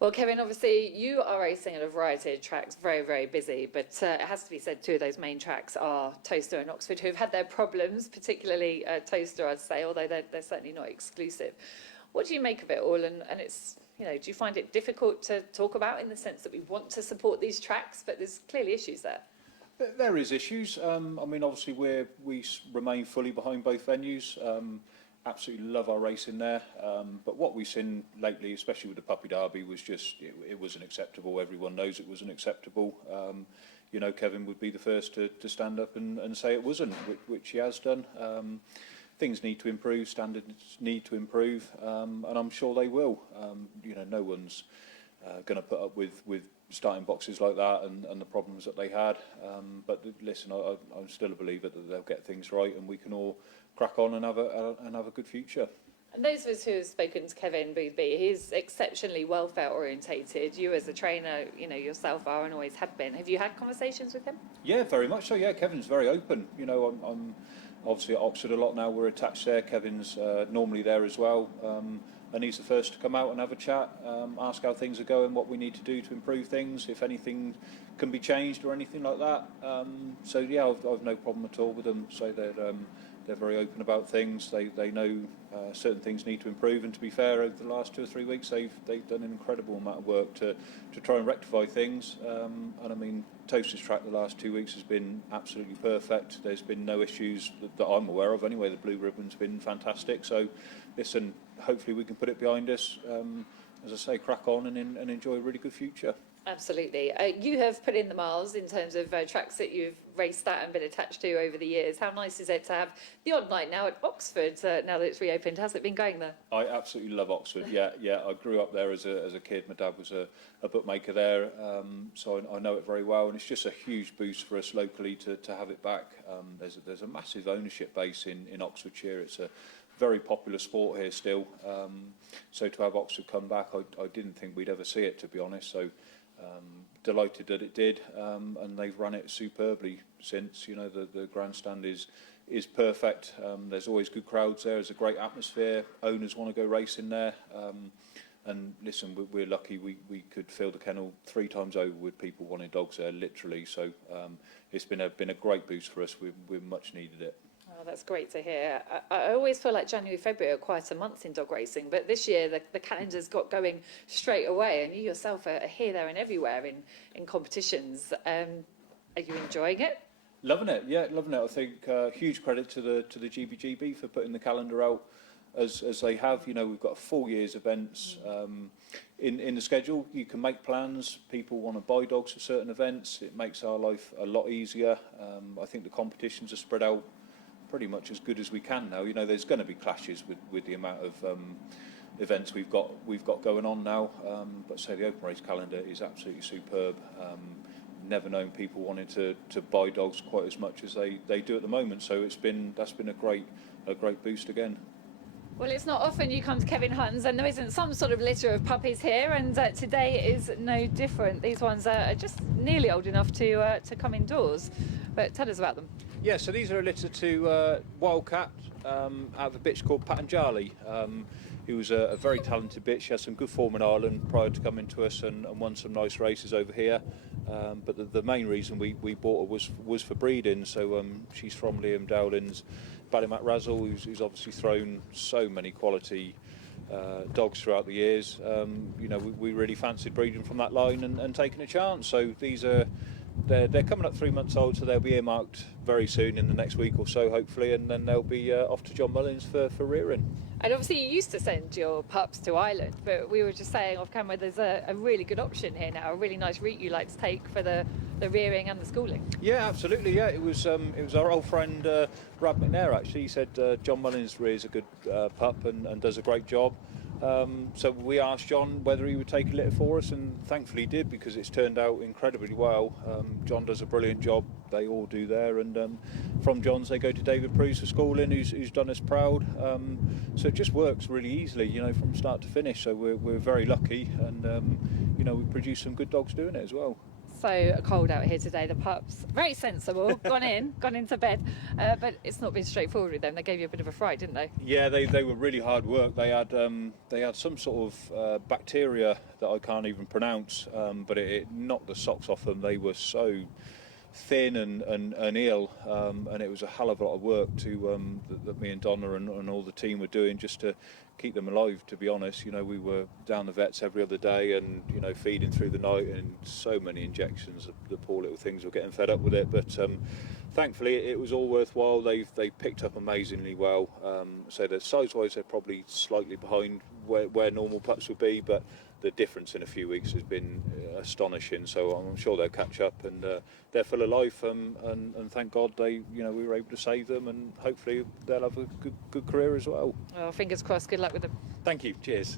Well, Kevin, obviously you are racing at a variety of tracks, very, very busy, but it has to be said two of those main tracks are Towcester and Oxford, who've had their problems, particularly Towcester, I'd say, although they're certainly not exclusive. What do you make of it all? And it's, you know, do you find it difficult to talk about in the sense that we want to support these tracks, but there's clearly issues there? There is issues. I mean, obviously we remain fully behind both venues. Absolutely love our racing there, but what we've seen lately, especially with the Puppy Derby, was just it wasn't acceptable. Everyone knows it wasn't acceptable. You know, Kevin would be the first to stand up and say it wasn't, which he has done. Things need to improve, standards need to improve, and I'm sure they will. You know, no one's going to put up with starting boxes like that and the problems that they had. But listen, I'm still a believer that they'll get things right, and we can all crack on and have a good future. And those of us who have spoken to Kevin Boothby, he's exceptionally welfare orientated. You as a trainer, you know, yourself are and always have been. Have you had conversations with him? Yeah, very much so. Yeah, Kevin's very open. You know, I'm obviously at Oxford a lot now. We're attached there. Kevin's normally there as well. And he's the first to come out and have a chat, ask how things are going, what we need to do to improve things, if anything can be changed or anything like that. So yeah, I've no problem at all with them. So they're very open about things. They know certain things need to improve, and to be fair, over the last 2 or 3 weeks they've done an incredible amount of work to try and rectify things. And I mean, Towcester's track the last 2 weeks has been absolutely perfect. There's been no issues that I'm aware of anyway. The blue ribbon's been fantastic. So listen, hopefully we can put it behind us, as I say, crack on and enjoy a really good future. Absolutely. You have put in the miles in terms of tracks that you've raced at and been attached to over the years. How nice is it to have the odd night now at Oxford, now that it's reopened? How's it been going there? I absolutely love Oxford. Yeah. I grew up there as a kid. My dad was a bookmaker there, so I know it very well, and it's just a huge boost for us locally to have it back. There's a massive ownership base in Oxfordshire. It's a very popular sport here still. So to have Oxford come back, I didn't think we'd ever see it, to be honest. So delighted that it did, and they've run it superbly since. You know, the grandstand is perfect. There's always good crowds there. There's a great atmosphere. Owners want to go racing there. And listen, we're lucky. We could fill the kennel 3 times over with people wanting dogs there, literally. So it's been a great boost for us. We've much needed it. Oh, that's great to hear. I always feel like January, February are quieter months in dog racing, but this year the calendar's got going straight away, and you yourself are here, there and everywhere in competitions. Are you enjoying it? Loving it, yeah, loving it. I think huge credit to the GBGB for putting the calendar out as they have. You know, we've got a full year's events in the schedule. You can make plans. People want to buy dogs for certain events. It makes our life a lot easier. I think the competitions are spread out pretty much as good as we can now. You know, there's going to be clashes with the amount of events we've got going on now, but say the open race calendar is absolutely superb. Never known people wanting to buy dogs quite as much as they do at the moment, so that's been a great boost again. Well, it's not often you come to Kevin Hutton's and there isn't some sort of litter of puppies here, and today is no different. These ones are just nearly old enough to come indoors, but tell us about them. Yeah, so these are a litter to Wildcat out of a bitch called Patanjali. He was a very talented bitch. She had some good form in Ireland prior to coming to us and won some nice races over here. But the main reason we bought her was for breeding. So she's from Liam Dowling's Ballymac Razzle, who's obviously thrown so many quality dogs throughout the years. You know, we really fancied breeding from that line and taking a chance. So these are they're coming up 3 months old, so they'll be earmarked very soon in the next week or so, hopefully, and then they'll be off to John Mullins for rearing. And obviously you used to send your pups to Ireland, but we were just saying off camera there's a really good option here now, a really nice route you like to take for the rearing and the schooling. Yeah, absolutely. Yeah, it was our old friend Brad McNair actually. He said John Mullins rears a good pup and does a great job. So we asked John whether he would take a litter for us, and thankfully he did, because it's turned out incredibly well. John does a brilliant job. They all do there, and from John's they go to David Prues for schooling, who's done us proud. So it just works really easily, you know, from start to finish. So we're very lucky, and you know, we produce some good dogs doing it as well. so cold out here today. The pups, very sensible, gone into bed, but it's not been straightforward with them. They gave you a bit of a fright, didn't they? Yeah, they were really hard work. They had some sort of bacteria that I can't even pronounce, but it knocked the socks off them. They were so thin and ill, and it was a hell of a lot of work that me and Donna and all the team were doing just to keep them alive, to be honest. You know, we were down the vets every other day and, you know, feeding through the night and so many injections. The poor little things were getting fed up with it, but thankfully it was all worthwhile. They picked up amazingly well, so that size-wise they're probably slightly behind where normal pups would be, but the difference in a few weeks has been astonishing, so I'm sure they'll catch up, and they're full of life, and thank God we were able to save them, and hopefully they'll have a good career as well. Well, fingers crossed, good luck with them. Thank you, cheers.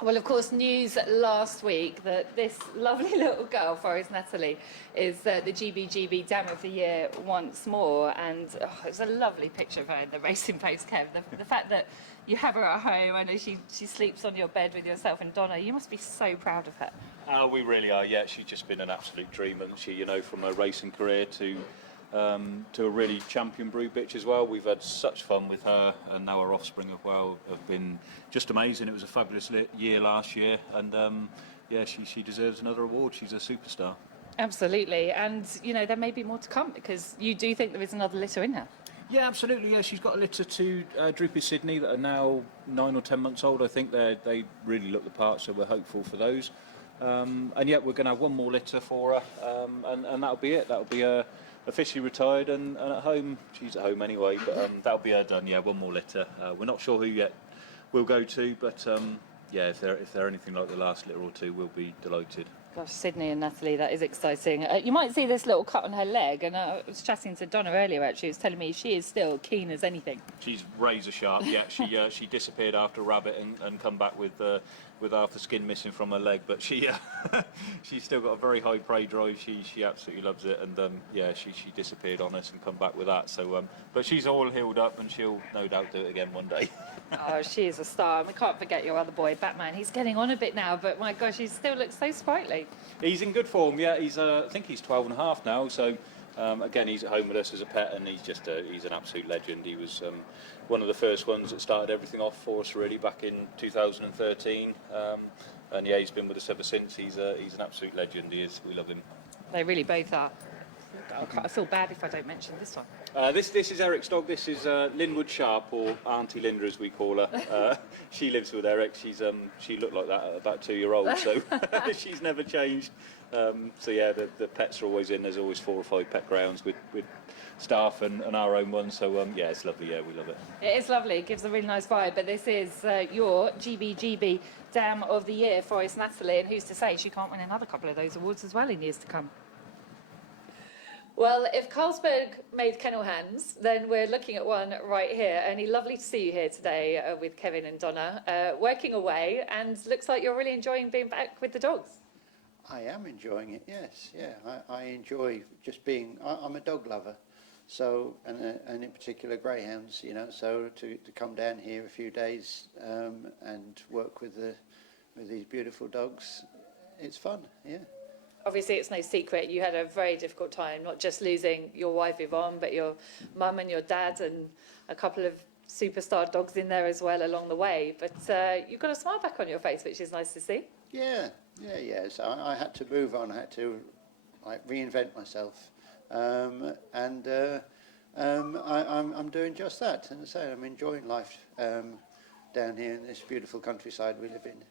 Well, of course, news last week that this lovely little girl, Forest Natalee, is the GBGB Dam of the Year once more. And it's a lovely picture of her in the racing post, Kev. The fact that you have her at home, I know she sleeps on your bed with yourself and Donna, you must be so proud of her. Oh, we really are, yeah. She's just been an absolute dream, and she, from her racing career to a really champion brood bitch as well. We've had such fun with her, and now her offspring as well have been just amazing. It was a fabulous year last year, and she deserves another award. She's a superstar. Absolutely, and there may be more to come, because you do think there is another litter in her. Yeah, absolutely. Yeah, she's got a litter to Droopy Sydney that are now 9 or 10 months old. I think they really look the part, so we're hopeful for those. And yeah, we're going to have one more litter for her, and that'll be it. That'll be officially retired and at home. She's at home anyway, but that'll be her done. Yeah, one more litter. We're not sure who yet we'll go to, but yeah, if they're anything like the last litter or two, we'll be delighted. Gosh, Sydney and Natalee, that is exciting. You might see this little cut on her leg, and I was chatting to Donna earlier, actually, who was telling me she is still keen as anything. She's razor sharp, yeah. She disappeared after a rabbit and come back with half the skin missing from her leg, but she's still got a very high prey drive. She absolutely loves it, and yeah, she disappeared on us and come back with that. So, but she's all healed up, and she'll no doubt do it again one day. Oh, she is a star. And we can't forget your other boy, Batman. He's getting on a bit now, but my gosh, he still looks so sprightly. He's in good form, yeah. I think he's 12 and a half now, so again, he's at home with us as a pet, and he's an absolute legend. He was one of the first ones that started everything off for us, really, back in 2013, and yeah, he's been with us ever since. He's an absolute legend. He is. We love him. They really both are. I feel bad if I don't mention this one. This is Eric's dog. This is Linwood Sharp, or Auntie Linda as we call her. She lives with Eric. She looked like that at about 2-year-old, so she's never changed. So yeah, the pets are always in. There's always 4 or 5 pet grounds with staff and our own one. So yeah, it's lovely. Yeah, we love it. It is lovely. It gives a really nice vibe. But this is your GBGB Dam of the Year, Forest Natalee, and who's to say she can't win another couple of those awards as well in years to come. Well, if Carlsberg made kennel hands, then we're looking at one right here. Ernie, lovely to see you here today with Kevin and Donna, working away, and looks like you're really enjoying being back with the dogs. I am enjoying it, yes, yeah. I enjoy just being, I'm a dog lover, so, and in particular greyhounds, so to come down here a few days and work with these beautiful dogs, it's fun, yeah. Obviously, it's no secret you had a very difficult time, not just losing your wife Yvonne, but your mum and your dad and a couple of superstar dogs in there as well along the way. But you've got a smile back on your face, which is nice to see. Yeah. So I had to move on. I had to reinvent myself, and I'm doing just that. And so I'm enjoying life down here in this beautiful countryside we live in.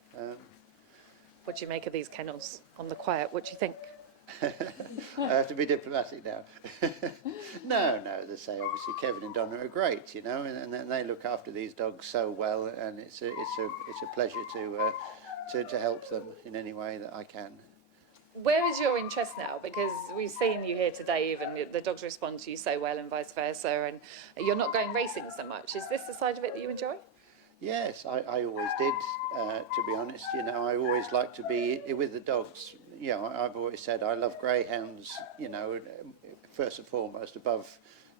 What do you make of these kennels on the quiet? What do you think? I have to be diplomatic now. No, as I say, obviously Kevin and Donna are great, and they look after these dogs so well, and it's a pleasure to help them in any way that I can. Where is your interest now? Because we've seen you here today, even the dogs respond to you so well, and vice versa, and you're not going racing so much. Is this the side of it that you enjoy? Yes, I always did, to be honest. I always like to be with the dogs. I've always said I love greyhounds, first and foremost, above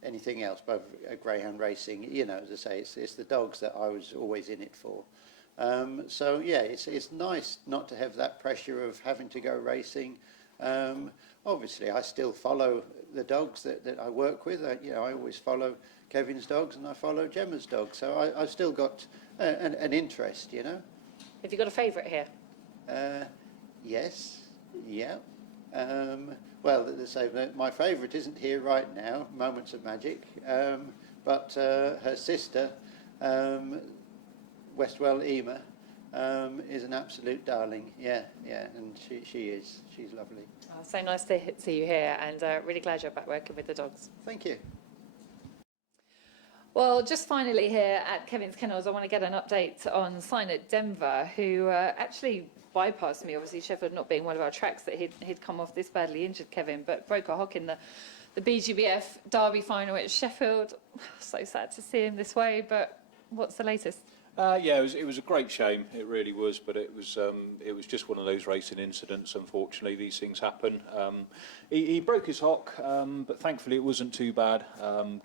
anything else, above greyhound racing. As I say, it's the dogs that I was always in it for. So, yeah, it's nice not to have that pressure of having to go racing. Obviously, I still follow the dogs that I work with. I always follow Kevin's dogs and I follow Gemma's dogs. So I've still got an interest, Have you got a favourite here? Yes, yeah. Well, my favourite isn't here right now, Moments of Magic, but her sister, Westwell Ema, is an absolute darling. Yeah, and she's lovely. Oh, so nice to see you here, and really glad you're back working with the dogs. Thank you. Well, just finally here at Kevin's Kennels, I want to get an update on Signet Denver, who actually bypassed me, obviously Sheffield not being one of our tracks that he'd come off this badly injured, Kevin, but broke a hock in the BGBF Derby final at Sheffield. So sad to see him this way, but what's the latest? Yeah, it was a great shame. It really was, but it was just one of those racing incidents. Unfortunately, these things happen. He broke his hock, but thankfully it wasn't too bad.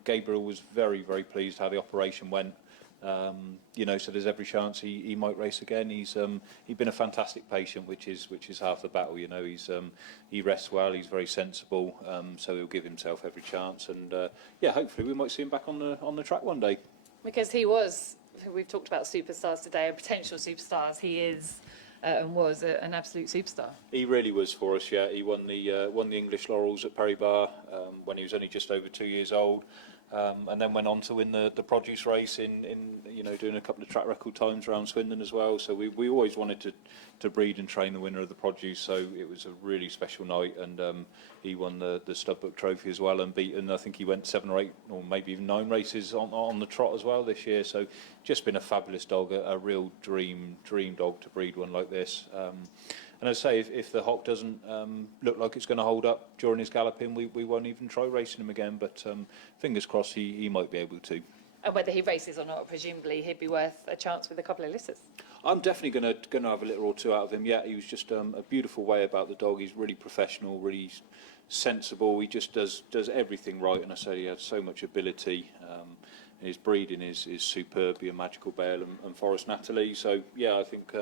Gabriel was very, very pleased how the operation went. So there's every chance he might race again. He's been a fantastic patient, which is half the battle. He rests well. He's very sensible, so he'll give himself every chance. And hopefully we might see him back on the track one day. Because he was. We've talked about superstars today, and potential superstars. He is and was an absolute superstar. He really was for us. Yeah, he won the English laurels at Perry-Barr when he was only just over 2 years old, and then went on to win the produce race in doing a couple of track record times around Swindon as well. So we always wanted to breed and train the winner of the produce. So it was a really special night, and he won the Studbook Trophy as well, and I think he went 7 or 8 or maybe even 9 races on the trot as well this year. So just been a fabulous dog, a real dream dog to breed one like this. And as I say, if the hock doesn't look like it's going to hold up during his galloping, we won't even try racing him again. But fingers crossed he might be able to. And whether he races or not, presumably he'd be worth a chance with a couple of litters. I'm definitely going to have a litter or two out of him. Yeah, he was just a beautiful way about the dog. He's really professional, really sensible. He just does everything right. And I say he had so much ability. And his breeding is superb. Be a magical bale and Forest Natalee. So yeah, I think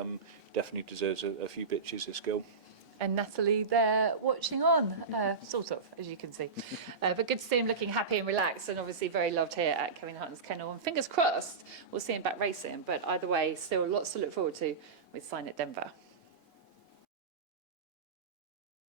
definitely deserves a few bitches, this girl. And Natalee there watching on, sort of, as you can see. But good to see him looking happy and relaxed, and obviously very loved here at Kevin Hutton's Kennel. And fingers crossed, we'll see him back racing. But either way, still lots to look forward to with Signet Denver.